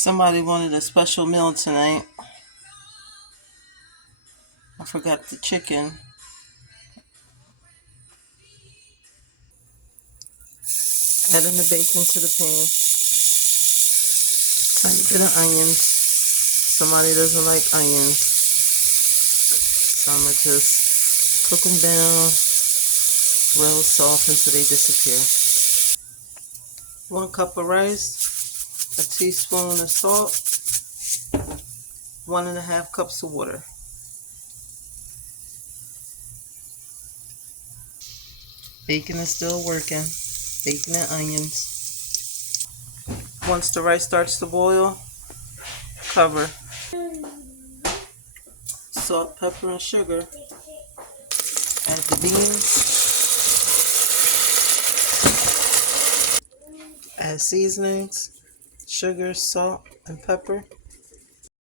Somebody wanted a special meal tonight. I forgot the chicken. Adding the bacon to the pan. Tiny bit of onions. Somebody doesn't like onions. So I'm going to just cook them down real soft until they disappear. 1 cup of rice, a teaspoon of salt, 1.5 cups of water. Bacon is still working. Bacon and onions. Once the rice starts to boil, cover. Salt, pepper, and sugar. Add the beans. Add seasonings, sugar, salt, and pepper.